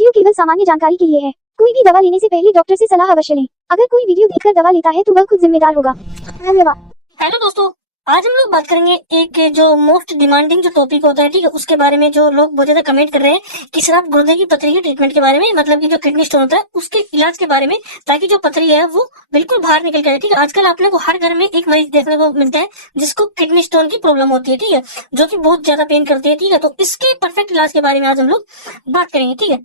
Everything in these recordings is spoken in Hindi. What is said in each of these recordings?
वीडियो केवल सामान्य जानकारी के लिए है। कोई भी दवा लेने से पहले डॉक्टर से सलाह अवश्य लें। अगर कोई वीडियो देखकर दवा लेता है तो वह खुद जिम्मेदार होगा। धन्यवाद। हेलो दोस्तों, आज हम लोग बात करेंगे एक जो मोस्ट डिमांडिंग जो टॉपिक होता है, ठीक है, उसके बारे में। जो लोग बहुत ज्यादा कमेंट कर रहे हैं कि सर आप गुर्दे की पथरी के ट्रीटमेंट के बारे में, मतलब कि जो किडनी स्टोन होता है उसके इलाज के बारे में, ताकि जो पथरी है वो बिल्कुल बाहर निकल जाए। ठीक है, आजकल आपने को हर घर में एक मरीज देखने को मिलता है जिसको किडनी स्टोन की प्रॉब्लम होती है, ठीक है, जो कि बहुत ज्यादा पेन करती है। ठीक है, तो इसके परफेक्ट इलाज के बारे में आज हम लोग बात करेंगे। ठीक है,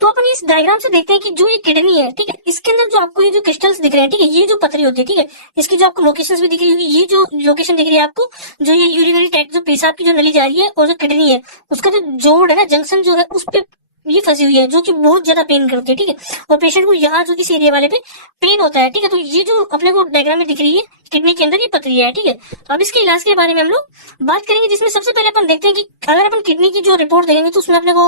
तो अपन इस डायग्राम से देखते हैं कि जो ये किडनी है, ठीक है, इसके अंदर जो आपको ये जो क्रिस्टल्स दिख रहे हैं, ठीक है, ये जो पथरी होती है, ठीक है, इसकी जो आपको लोकेशंस भी दिख रही होगी, ये जो लोकेशन दिख रही है आपको, जो ये यूरिनरी ट्रैक्ट, जो पेशाब की जो नली जा रही है, और जो किडनी है उसका जो जोड़ है ना, जंक्शन जो है, उस पे ये फंसी हुई है, जो कि बहुत ज्यादा पेन करती है। ठीक है, और पेशेंट को यहाँ जो इस एरिया वाले पे पेन होता है। ठीक है, तो ये जो अपने को डायग्राम में दिख रही है किडनी के अंदर ये पथरी है। ठीक है, तो अब इसके इलाज के बारे में हम लोग बात करेंगे, जिसमें सबसे पहले अपन देखते हैं कि अगर अपन किडनी की जो रिपोर्ट देखेंगे तो उसमें अपने को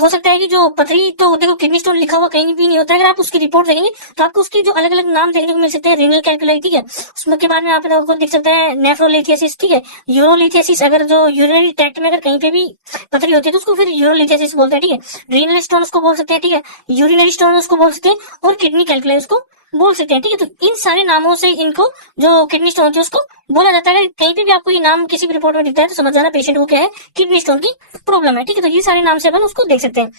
हो सकता है कि जो पथरी, तो देखो किडनी स्टोन लिखा हुआ कहीं भी नहीं होता है। अगर आप उसकी रिपोर्ट देखेंगे तो आपको उसकी जो अलग अलग नाम देखने को मिल सकते हैं। रीनल कैल्कुलाई, ठीक है, उसमें के बाद में आप लोगों को दिख सकता है नेफ्रोलिथियासिस, ठीक है, यूरोलिथियासिस। अगर जो यूरिनरी ट्रैक्ट में अगर कहीं पे भी पथरी होती है तो उसको फिर यूरोलिथियासिस बोलते हैं। ठीक है, रीनल स्टोन उसको बोल सकते हैं, ठीक है, यूरिनरी स्टोन उसको बोल सकते हैं, और किडनी कैल्कुलाई उसको बोल सकते हैं। ठीक है, तो इन सारे नामों से इनको जो किडनी स्टोन होती है उसको बोला जाता है। कहीं पे भी आपको ये नाम किसी भी रिपोर्ट में दिखता है तो समझ जाना पेशेंट को क्या है, किडनी स्टोन की प्रॉब्लम है। ठीक है, तो ये सारे नाम से अपन उसको देख सकते हैं।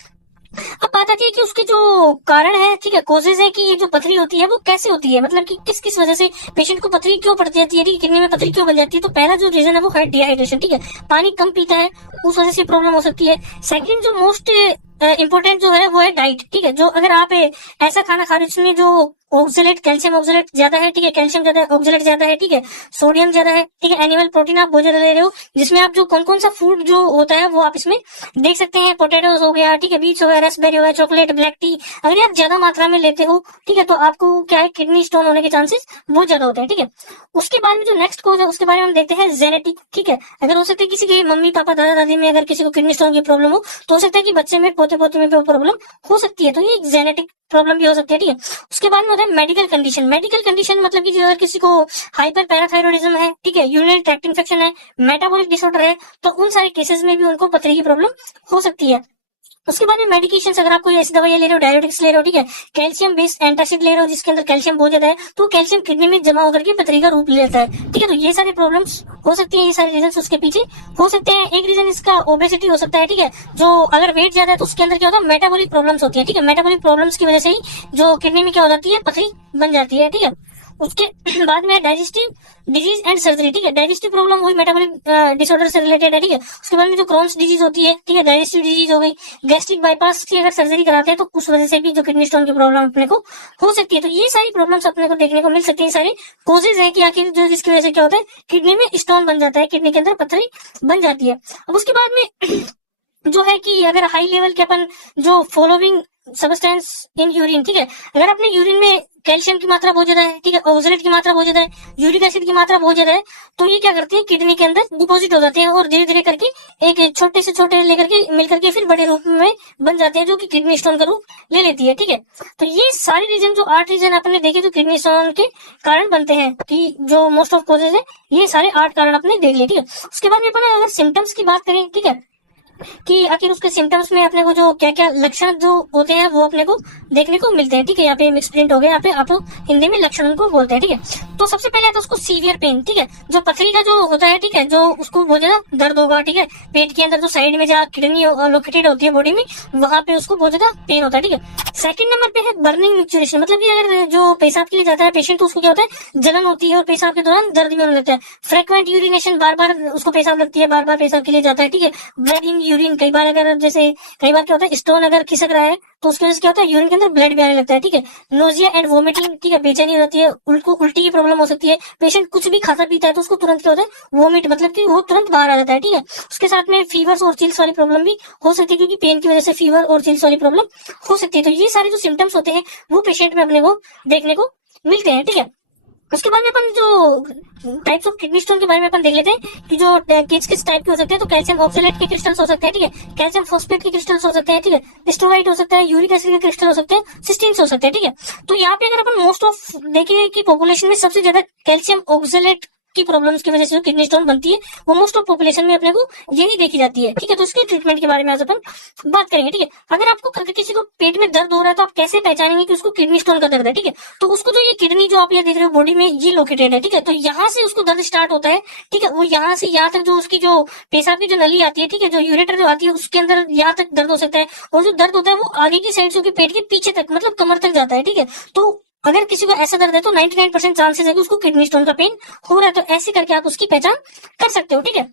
अब बात आती है कि उसके जो कारण है, ठीक है, कोजेज है, कि ये जो पथरी होती है वो कैसे होती है, मतलब कि किस किस वजह से पेशेंट को पथरी क्यों पड़ जाती है, किडनी में पथरी क्यों बन जाती है। तो पहला जो रीजन है वो है डिहाइड्रेशन। ठीक है, पानी कम पीता है, उस वजह से प्रॉब्लम हो सकती है। सेकंड जो मोस्ट इंपॉर्टेंट जो है वो है डाइट। ठीक है, जो अगर आप ऐसा खाना खा रहे हो जिसमें जो ऑक्सलेट, कैल्शियम ऑक्सलेट ज्यादा है, ठीक है, कैल्शियम ज्यादा है, ऑक्सलेट ज्यादा है, ठीक है, सोडियम ज्यादा है, ठीक है, एनिमल प्रोटीन आप बहुत ज्यादा ले रहे हो, जिसमें आप जो कौन कौन सा फूड जो होता है वो आप इसमें देख सकते हैं। पोटैटोज हो गया, ठीक है, बीट्स हो गया, रसबेरी हो गया, चॉकलेट, ब्लैक टी, अगर आप ज्यादा मात्रा में लेते हो, ठीक है, तो आपको क्या है, किडनी स्टोन होने के चांसेस बहुत ज्यादा होते हैं। ठीक है, उसके बाद में जो नेक्स्ट कोज है उसके बारे में हम देखते हैं जेनेटिक। ठीक है, अगर हो सकता है किसी के मम्मी पापा दादा दादी में अगर किसी को किडनी स्टोन की प्रॉब्लम हो तो हो सकता है कि बच्चे में, पोते पोते में प्रॉब्लम हो सकती है, तो ये जेनेटिक प्रॉब्लम भी हो सकती है। ठीक है, उसके बाद में होता है मेडिकल कंडीशन। मेडिकल कंडीशन मतलब कि अगर किसी को हाइपर पैराथायरॉइडिज्म है, ठीक है, यूरिनरी ट्रैक्ट इन्फेक्शन है, मेटाबॉलिक डिसऑर्डर है, तो उन सारे केसेस में भी उनको पथरी की प्रॉब्लम हो सकती है। उसके बाद में मेडिकेशन, अगर आप कोई ऐसी दवाइयां ले रहे हो, डायरेटिक्स ले रहे हो, ठीक है, कैल्शियम बेस्ड एंटासिड ले रहे हो जिसके अंदर कैल्शियम बहुत ज्यादा है, तो कैल्शियम किडनी में जमा होकर के पथरी का रूप ले लेता है। ठीक है, तो ये सारी प्रॉब्लम्स हो सकती है, ये सारे रीजन उसके पीछे हो सकते हैं। एक रीजन इसका ओबेसिटी हो सकता है। ठीक है, जो अगर वेट ज्यादा है तो उसके अंदर क्या होता है, मेटाबॉलिक प्रॉब्लम्स होती है। ठीक है, मेटाबॉलिक प्रॉब्लम्स की वजह से ही जो किडनी में क्या हो जाती है, पथरी बन जाती है। ठीक है, उसके बाद में डाइजेस्टिव डिजीज एंड सर्जरी। ठीक है, डाइजेस्टिव प्रॉब्लम हुई, मेटाबॉलिक डिसऑर्डर से रिलेटेड है। ठीक है, उसके बाद में जो क्रॉन्स डिजीज होती है, ठीक है, डाइजेस्टिव डिजीज हो गई, गैस्ट्रिक बाईपास की अगर सर्जरी कराते हैं तो उस वजह से भी जो किडनी स्टोन की प्रॉब्लम अपने को हो सकती है। तो ये सारी प्रॉब्लम्स अपने को देखने को मिल सकती है, सारे कोजेज है कि आखिर जो जिसकी वजह से क्या होता है, किडनी में स्टोन बन जाता है, किडनी के अंदर पथरी बन जाती है। अब उसके बाद में जो है कि अगर हाई लेवल के अपन जो फॉलोइंग सब्सटेंस इन यूरिन, ठीक है, अगर अपने यूरिन में कैल्शियम की मात्रा बहुत ज्यादा है, ठीक है, ऑक्सलेट की मात्रा बहुत ज्यादा है, यूरिक एसिड की मात्रा बहुत ज्यादा है, तो ये क्या करती है, किडनी के अंदर डिपॉजिट हो जाते हैं और धीरे धीरे करके एक छोटे से छोटे लेकर के मिलकर के फिर बड़े रूप में बन जाते हैं, जो कि किडनी स्टोन का रूप ले लेती है। ठीक है, तो ये सारे रीजन, जो 8 रीजन आपने देखे जो किडनी स्टोन के कारण बनते हैं, कि जो मोस्ट ऑफ कॉजेज है, ये सारे 8 कारण अपने देख लिए। ठीक है, उसके बाद में अपन अगर सिम्टम्स की बात करें, ठीक है, कि आखिर उसके सिम्टम्स में अपने को जो क्या क्या लक्षण जो होते हैं वो अपने को देखने को मिलते हैं। ठीक है, यहाँ पे मिक्स प्रिंट हो गया, यहाँ पे आप हिंदी में लक्षण को बोलते हैं। ठीक है, तो सबसे पहले आता है उसको सीवियर पेन। ठीक है, जो पथरी का जो होता है, ठीक है, जो उसको बहुत ज्यादा दर्द होगा, ठीक है, पेट के अंदर जो साइड में जहाँ किडनी लोकेटेड होती है बॉडी में, वहां पे उसको बहुत ज्यादा पेन होता है। ठीक है, सेकंड नंबर पे है बर्निंग मिक्चुरेशन, मतलब कि अगर जो पेशाब के लिए जाता है पेशेंट तो उसको क्या होता है, जलन होती है और पेशाब के दौरान दर्द भी होने लगता है। फ्रीक्वेंट यूरिनेशन, बार बार उसको पेशाब लगती है, बार बार पेशाब के लिए जाता है। ठीक है, ब्लड इन यूरिन, कई बार अगर जैसे कई बार क्या होता है, स्टोन अगर खिसक रहा है तो उसकी वजह से क्या होता है, यूरिन के अंदर ब्लड भी आने लगता है। ठीक है, नोजिया एंड वोमिटिंग, ठीक है, बेचैनी होती है, उनको उल्टी की प्रॉब्लम हो सकती है। पेशेंट कुछ भी खाता पीता है तो उसको तुरंत क्या होता है, वोमिट, मतलब कि वो तुरंत बाहर आ जाता है। ठीक है, उसके साथ में फीवर्स और चिल्स वाली प्रॉब्लम भी हो सकती है, क्योंकि पेन की वजह से फीवर और चिल्स वाली प्रॉब्लम हो सकती है। तो ये सारे जो सिम्टम्स होते हैं वो पेशेंट में अपने को देखने को मिलते हैं। ठीक है, उसके बाद में अपन जो टाइप्स ऑफ किडनी स्टोन के बारे में अपन देख लेते हैं कि जो किस किस टाइप के हो सकते हैं। तो कैल्शियम ऑक्सलेट के क्रिस्टल्स हो सकते हैं, ठीक है, कैल्शियम फॉस्फेट के क्रिस्टल्स हो सकते हैं, ठीक है, स्टोराइड हो सकता है, यूरिक एसिड के क्रिस्टल हो सकते हैं, सिस्टीन्स हो सकते हैं। ठीक है, तो यहाँ पे अगर अपन मोस्ट ऑफ देखें कि पॉपुलेशन में सबसे ज्यादा कैल्शियम ऑक्सलेट की प्रॉब्लम्स की वजह से जो किडनी स्टोन बनती है वो मोस्ट ऑफ पॉपुलेशन में अपने को यही देखी जाती है, ठीक है। तो उसके ट्रीटमेंट के बारे में आज अपन बात करेंगे, ठीक है। अगर किसी को पेट में दर्द हो रहा है तो आप कैसे पहचानेंगे कि उसको किडनी स्टोन का दर्द है, ठीक है। तो उसको जो ये किडनी जो आप ये देख रहे हो बॉडी में ये लोकेटेड है, ठीक है। तो यहाँ से उसको दर्द स्टार्ट होता है, ठीक है। वो यहाँ से यहाँ तक जो उसकी जो पेशाब की जो नली आती है, ठीक है, जो यूरेटर जो आती है उसके अंदर यहाँ तक दर्द हो सकता है। और जो दर्द होता है वो आगे की साइड से उसके पेट के पीछे तक मतलब कमर तक जाता है, ठीक है। तो अगर किसी को ऐसा दर्द है तो 99% चांसेस है कि उसको किडनी स्टोन का पेन हो रहा है। तो ऐसे करके आप उसकी पहचान कर सकते हो, ठीक है।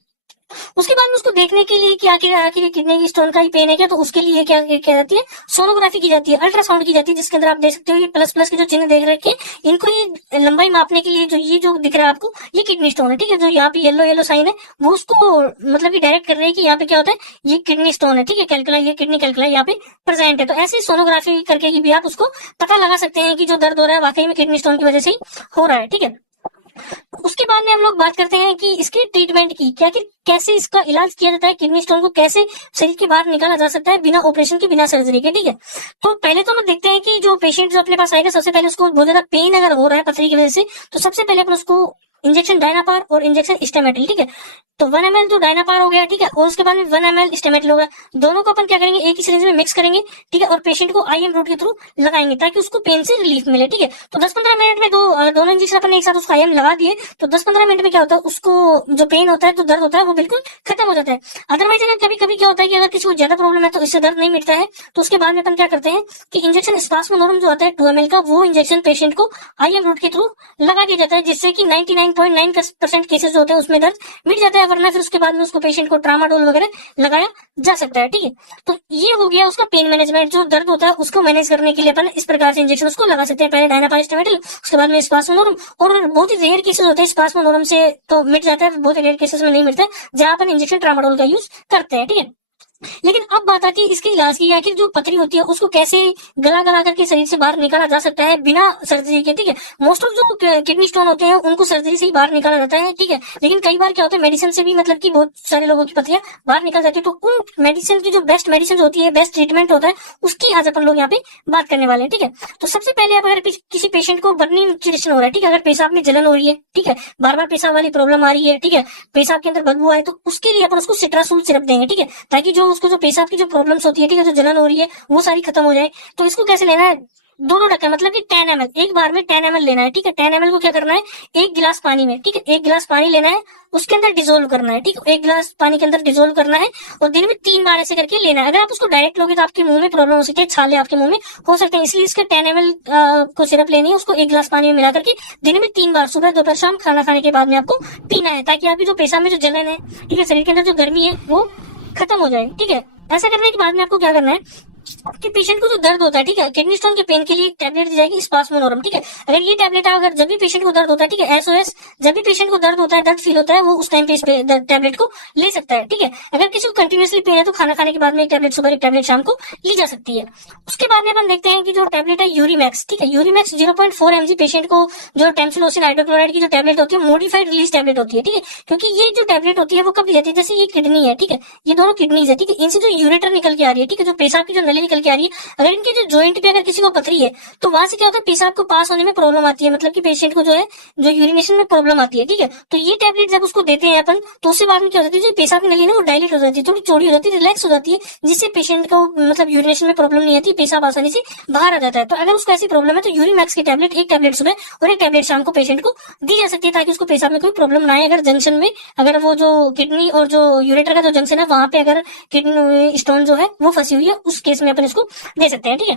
उसके बाद में उसको देखने के लिए कि आखिर किडनी स्टोन का ही पेन है क्या, तो उसके लिए क्या क्या जाती है, सोनोग्राफी की जाती है, अल्ट्रासाउंड की जाती है, जिसके अंदर आप देख सकते हो ये प्लस प्लस के जो चिन्ह देख रखे हैं इनको ये लंबाई मापने के लिए जो ये जो दिख रहा है आपको ये किडनी स्टोन है, ठीक है। जो यहाँ पे येलो येलो साइन है वो उसको मतलब कि डायरेक्ट कर रहे हैं कि यहाँ पे क्या होता है, ये किडनी स्टोन है, ठीक है। कैलकुला ये किडनी कैलकुला यहाँ पे प्रेजेंट है। तो ऐसे सोनोग्राफी करके ही भी आप उसको पता लगा सकते हैं कि जो दर्द हो रहा है वाकई में किडनी स्टोन की वजह से ही हो रहा है, ठीक है। उसके बाद में हम लोग बात करते हैं कि इसके ट्रीटमेंट की क्या, कि कैसे इसका इलाज किया जाता है, किडनी स्टोन को कैसे शरीर के बाहर निकाला जा सकता है बिना ऑपरेशन के, बिना सर्जरी के, ठीक है। तो पहले तो हम देखते हैं कि जो पेशेंट जो अपने पास आएगा सबसे पहले उसको बहुत ज्यादा पेन अगर हो रहा है पथरी की वजह से, तो सबसे पहले अपन उसको इंजेक्शन डायनापार और इंजेक्शन स्टेमेटिल, ठीक है। तो 1 ml जो डायनापार हो गया, ठीक है, और उसके बाद में 1 ml स्टेमेटिल होगा, दोनों को अपन क्या करेंगे एक ही सिरिंज में मिक्स करेंगे, ठीक है, और पेशेंट को आईएम रूट के थ्रू लगाएंगे ताकि उसको पेन से रिलीफ मिले, ठीक है। तो 10-15 मिनट में दोनों इंजेक्शन अपन एक साथ उसको आईएम लगा दिए तो 10-15 मिनट में क्या होता है, उसको जो पेन होता है, जो दर्द होता है वो बिल्कुल खत्म हो जाता है। अदरवाइज अगर कभी कभी क्या होता है कि अगर किसी को ज्यादा प्रॉब्लम है तो इससे दर्द नहीं मिटता है, तो उसके बाद में अपन क्या करते हैं कि इंजेक्शन स्पास्मोनोरम जो आता है 2 ml का, वो इंजेक्शन पेशेंट को आईएम रूट के थ्रू लगा दिया जाता है, जिससे कि 99.9% केसेस होते हैं उसमें दर्द मिट जाता है। वरना फिर उसके बाद में उसको पेशेंट को ट्रामाडोल वगैरह लगाया जा सकता है, ठीक है। तो ये हो गया उसका पेन मैनेजमेंट। जो दर्द होता है उसको मैनेज करने के लिए अपन इस प्रकार से इंजेक्शन उसको लगा सकते हैं, पहले डायनापार स्टेमेटिल, उसके बाद में स्पास्मोनोरम। और बहुत ही रेयर केसेस होते हैं स्पास्मोनोरम से तो मिट जाता है, बहुत रेयर केसेस में नहीं मिलता है जहां अपन इंजेक्शन ट्रामाडोल का यूज करते हैं, ठीक है। लेकिन अब बात आती है इसके इलाज की, आखिर जो पथरी होती है उसको कैसे गला गला करके शरीर से बाहर निकाला जा सकता है बिना सर्जरी के, ठीक है। मोस्ट ऑफ जो किडनी स्टोन होते हैं उनको सर्जरी से ही बाहर निकाला जाता है, ठीक है। लेकिन कई बार क्या होता है मेडिसिन से भी मतलब कि बहुत सारे लोगों की पथरियां बाहर निकल जाती है। तो उन मेडिसिन की जो बेस्ट मेडिसिन होती है, बेस्ट ट्रीटमेंट होता है, उसकी आज अपन लोग यहाँ पे बात करने वाले हैं, ठीक है। तो सबसे पहले आप अगर किसी पेशेंट को बर्निंग इरिटेशन हो रहा है, ठीक है, अगर पेशाब में जलन हो रही है, ठीक है, बार बार पेशाब वाली प्रॉब्लम आ रही है, ठीक है, पेशाब के अंदर बदबू आए, तो उसके लिए अपन उसको सिट्रासूल सिरप देंगे, ठीक है, ताकि जो उसको जो पेशाब की जो प्रॉब्लम्स होती है, ठीक है, जो जलन हो रही है वो सारी खत्म हो जाए। तो इसको कैसे लेना है, दोनों ढक्कन मतलब कि 10 ml एक बार में 10 ml लेना है, ठीक है। 10 ml को क्या करना है, एक गिलास पानी में, ठीक है, एक गिलास पानी लेना है, उसके अंदर डिसोल्व करना है, ठीक है, एक गिलास पानी के अंदर डिसोल्व करना है और दिन में 3 बार ऐसे करके लेना है। अगर आप उसको डायरेक्ट लोगे तो आपके मुंह में प्रॉब्लम हो सकती है, छाले आपके मुंह में हो सकते हैं, इसलिए इसका 10 ml को सिरप लेनी है, उसको एक गिलास पानी में मिला करके दिन में 3 बार सुबह दोपहर शाम खाना खाने के बाद में आपको पीना है, ताकि आपकी जो पेशाब में जो जलन है, ठीक है, शरीर के अंदर जो गर्मी है वो खत्म हो जाए, ठीक है। ऐसा करने के बाद में आपको क्या करना है कि पेशेंट को जो दर्द होता है, ठीक है, किडनी स्टोन के पेन के लिए टैबलेट दी जाएगी स्पास्मोनोरम, ठीक है। अगर ये टैबलेट अगर जब भी पेशेंट को दर्द होता है, ठीक है, एसओएस, जब भी पेशेंट को दर्द होता है, दर्द फील होता है, वो उस टाइम पे इस टैबलेट को ले सकता है, ठीक है। अगर किसी को कंटिन्यूअसली पेन है तो खाना खाने के बाद में एक टैबलेट सुबह एक टैबलेट शाम को ली जा सकती है। उसके बाद में अपन देखते हैं कि जो टैबलेट है यूरीमैक्स, ठीक है, यूरीमैक्स 0.4 mg पेशेंट को जो टेम्सिलोसिन हाइड्रोक्लोराइड की जो टैबलेट होती है मॉडिफाइड रिलीज टैबलेट होती है, ठीक है, क्योंकि ये जो टैबलेट होती है वो कब दी जाती है, जैसे ये किडनी है, ठीक है, ये दोनों किडनीज है, ठीक है, इनसे जो यूरेटर निकल के आ रही है, ठीक है, जो पेशाब की जो नली निकल के आ रही है, अगर इनके जो जॉइंट पे अगर किसी को पथरी है तो वहां से क्या होता है पेशाब को पास होने में प्रॉब्लम आती है, मतलब कि पेशेंट को जो है जो यूरिनेशन में प्रॉब्लम आती है, ठीक है। तो ये टैबलेट जब उसको देते हैं अपन तो उससे बाद में क्या होता है, जो पेशाब की नली है वो डायलेट हो जाती है, थोड़ी चौड़ी हो जाती है, रिलैक्स हो जाती है, जिससे पेशेंट को मतलब यूरिनेशन में प्रॉब्लम नहीं आती, पेशाब आसानी से बाहर आ जाता है। तो अगर उसको ऐसी प्रॉब्लम है तो यूरीमैक्स की टैबलेट एक टैबलेट सुबह और एक टैबलेट शाम को पेशेंट को दी जा सकती है, ताकि उसको पेशाब में कोई प्रॉब्लम ना आए। अगर जंक्शन में अगर वो जो किडनी और जो यूरेटर का जो जंक्शन है वहां पे अगर किडनी स्टोन जो है वो फंसी हुई है, उस केस में अपन इसको दे सकते हैं, ठीक है।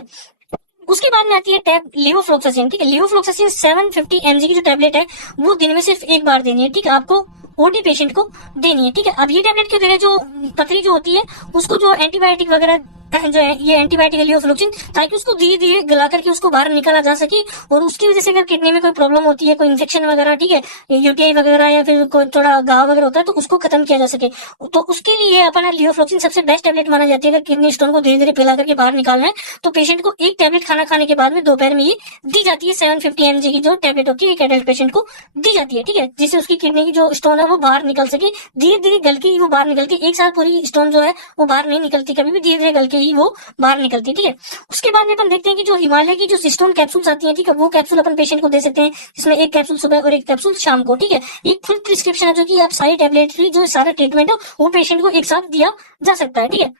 उसके बाद में आती है टैब लिवोफ्लोक्सासिन, ठीक है, लिवोफ्लोक्सासिन 750 mg की जो टैबलेट है वो दिन में सिर्फ एक बार देनी है, ठीक है, आपको ओडी पेशेंट को देनी है, ठीक है। अब ये टैबलेट क्यों दे रहे हैं, जो पथरी जो होती है उसको जो एंटीबायोटिक वगैरह जो है ये एंटीबायोटिक लिवोफ्लोक्सिन, ताकि उसको धीरे धीरे गला करके उसको बाहर निकाला जा सके, और उसकी वजह से अगर किडनी में कोई प्रॉब्लम होती है, कोई इन्फेक्शन वगैरह, ठीक है, यूटीआई वगैरह या फिर कोई थोड़ा घाव वगैरह होता है तो उसको खत्म किया जा सके। तो उसके लिए अपना लिवोफ्लोक्सिन सबसे बेस्ट टैबलेट माना जाती है। अगर किडनी स्टोन को धीरे धीरे पिला करके बाहर निकालना है तो पेशेंट को एक टैबलेट खाना खाने के बाद में दोपहर में ये दी जाती है। 750 mg की जो टैबलेट होती है एक एडल्ट पेशेंट को दी जाती है, ठीक है, जिससे उसकी किडनी की जो स्टोन है वो बाहर निकल सके, धीरे धीरे गल के वो बाहर निकल के, एक साथ पूरी स्टोन जो है वो बाहर नहीं निकलती, कभी भी धीरे धीरे गल के ही वो बाहर निकलती है, ठीक है। उसके बाद में अपन देखते हैं कि जो हिमालय की जो सिस्टोन कैप्सूल्स आती है, ठीक है, वो कैप्सूल अपन पेशेंट को दे सकते हैं, जिसमें एक कैप्सूल सुबह और एक कैप्सूल शाम को, ठीक है। ये फुल प्रिस्क्रिप्शन है, जो कि आप सारी टेबलेटरी जो सारा ट्रीटमेंट है वो पेशेंट को एक साथ दिया जा सकता है, ठीक है।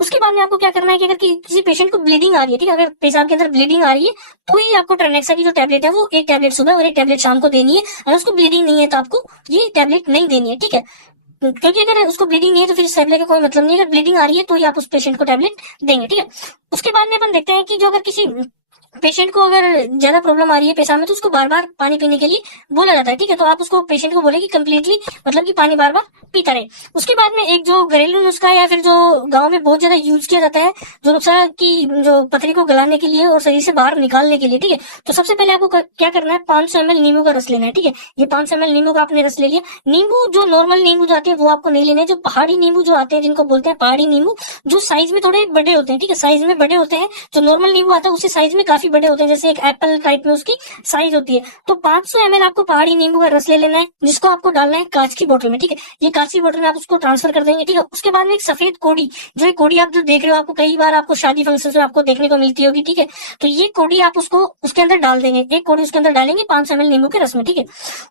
उसके बाद में आपको क्या करना है कि अगर किसी पेशेंट को ब्लीडिंग आ रही है, ठीक है, अगर पेशाब के अंदर ब्लीडिंग आ रही है तो ही आपको ट्रानेक्सा की जो टैबलेट है वो एक टैबलेट सुबह और एक टैबलेट शाम को देनी है। अगर उसको ब्लीडिंग नहीं है तो आपको ये टैबलेट नहीं देनी है, ठीक है। क्योंकि अगर उसको ब्लीडिंग नहीं है तो फिर इस टैबलेट का कोई मतलब नहीं है। अगर ब्लीडिंग आ रही है तो ही आप उस पेशेंट को टैबलेट देंगे, ठीक है। उसके बाद में अपन देखते हैं कि जो अगर किसी पेशेंट को अगर ज्यादा प्रॉब्लम आ रही है पेशाब में तो उसको बार बार पानी पीने के लिए बोला जाता है, ठीक है। तो आप उसको पेशेंट को बोले कि कंप्लीटली मतलब कि पानी बार बार पीता रहे। उसके बाद में एक जो घरेलू नुस्खा या फिर जो गांव में बहुत ज्यादा यूज किया जाता है जो नुस्खा की जो पथरी को गलाने के लिए और शरीर से बाहर निकालने के लिए, ठीक है। तो सबसे पहले आपको क्या करना है, 500 ml नींबू का रस लेना है, ठीक है। ये 500 ml नींबू का आपने रस ले लिया। नींबू जो नॉर्मल नींबू जो आते हैं वो आपको नहीं लेने, जो पहाड़ी नींबू जो आते हैं जिनको बोलते हैं पहाड़ी नींबू, जो साइज में थोड़े बड़े होते हैं, ठीक है, साइज में बड़े होते हैं। जो नॉर्मल नींबू आता है उससे साइज में काफी बड़े होते हैं, जैसे एक एप्पल टाइप में उसकी साइज होती है। तो 500 ml आपको पहाड़ी नींबू का रस ले लेना है, जिसको आपको डालना है कांच की बोतल में, ठीक है। ये कांच की बोतल में आप उसको ट्रांसफर कर देंगे, ठीक है। उसके बाद में एक सफेद कोड़ी, जो ये कोड़ी आप जो देख रहे हो आपको कई बार आपको शादी फंक्शन में आपको देखने को मिलती होगी, ठीक है। तो ये कोड़ी आप उसको उसके अंदर डाल देंगे, एक कोड़ी उसके अंदर डालेंगे 500 ml नींबू के रस में, ठीक है।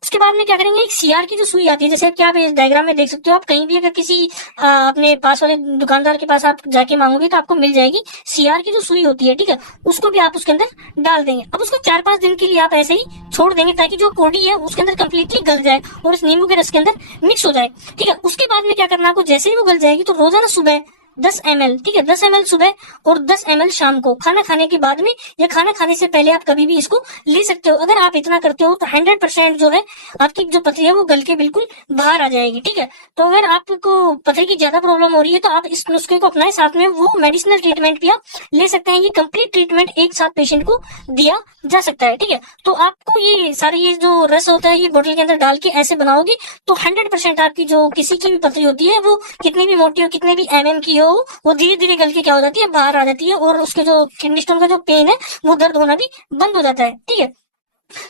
उसके बाद में क्या करेंगे, एक सीआर की जो सुई आती है, जैसे कि आप इस डायग्राम में देख सकते हो, आप कहीं भी अगर किसी अपने पास वाले दुकानदार के पास आप जाके मांगोगे तो आपको मिल जाएगी। सीआर की जो सुई होती है, ठीक है, उसको भी आप उसके अंदर डाल देंगे। अब उसको 4-5 दिन के लिए आप ऐसे ही छोड़ देंगे ताकि जो कोड़ी है उसके अंदर कंप्लीटली गल जाए और इस नींबू के रस के अंदर मिक्स हो जाए, ठीक है। उसके बाद में क्या करना है आपको, जैसे ही वो गल जाएगी तो रोजाना सुबह 10 ml, ठीक है, 10 ml सुबह और 10 ml शाम को, खाना खाने के बाद में या खाना खाने से पहले आप कभी भी इसको ले सकते हो। अगर आप इतना करते हो तो 100% जो है आपकी जो पथरी है वो गल के बिल्कुल बाहर आ जाएगी, ठीक है। तो अगर आपको पथरी की ज्यादा प्रॉब्लम हो रही है तो आप इस नुस्खे को अपनाएं, साथ में वो मेडिसिनल ट्रीटमेंट भी आप ले सकते हैं। ये कंप्लीट ट्रीटमेंट एक साथ पेशेंट को दिया जा सकता है, ठीक है। तो आपको ये सारे ये जो रस होता है ये बोतल के अंदर डाल के ऐसे बनाओगे तो 100% आपकी जो किसी की भी पथरी होती है वो कितनी भी मोटी हो, कितने भी mm की हो, वो धीरे धीरे गल के क्या हो जाती है, बाहर आ जाती है और उसके जो किडनी स्टोन का जो पेन है वो दर्द होना भी बंद हो जाता है, ठीक है।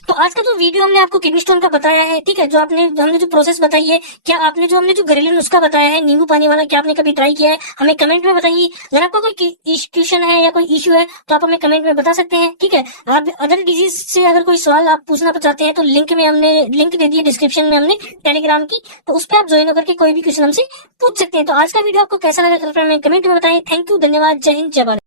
तो आज का जो वीडियो हमने आपको किडनी स्टोन का बताया है, ठीक है, जो हमने जो प्रोसेस बताई है, क्या आपने जो हमने जो घरेलू नुस्खा बताया है नींबू पानी वाला, क्या आपने कभी ट्राई किया है, हमें कमेंट में बताइए। अगर आपका कोई क्वेश्चन है या कोई इश्यू है तो आप हमें कमेंट में बता सकते हैं, ठीक है। आप अदर डिजीज से अगर कोई सवाल आप पूछना चाहते हैं तो लिंक में हमने लिंक दे दी है डिस्क्रिप्शन में हमने टेलीग्राम की, तो उस पर आप ज्वाइन होकर के कोई भी क्वेश्चन हमसे पूछ सकते हैं। तो आज का वीडियो आपको कैसा लगा कृपया हमें कमेंट में बताएं। थैंक यू, धन्यवाद, जय हिंद, जय भारत।